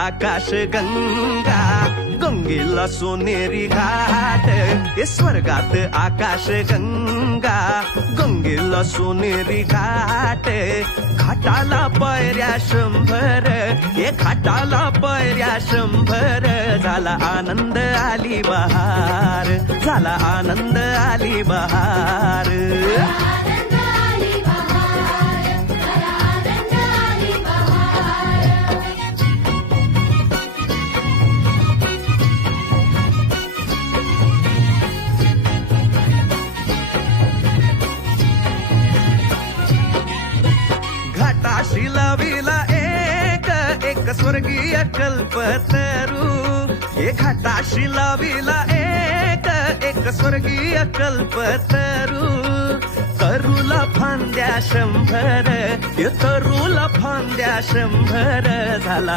आकाश गंगा, गंगेला सोनेरी घाट. हे स्वर्गात आकाश गंगा, गंगेला सोनेरी घाट. घाटाला पायऱ्या 100, हे घाटाला पायऱ्या 100. झाला आनंद आली बहार, झाला आनंद आली बहार. घाटाशी लाविला एक स्वर्गीय कल्पतरू. हे घाटाशी लाविला एक स्वर्गीय कल्पतरू. तरुला फांद्या 100, हे तरुला फांद्या 100. झाला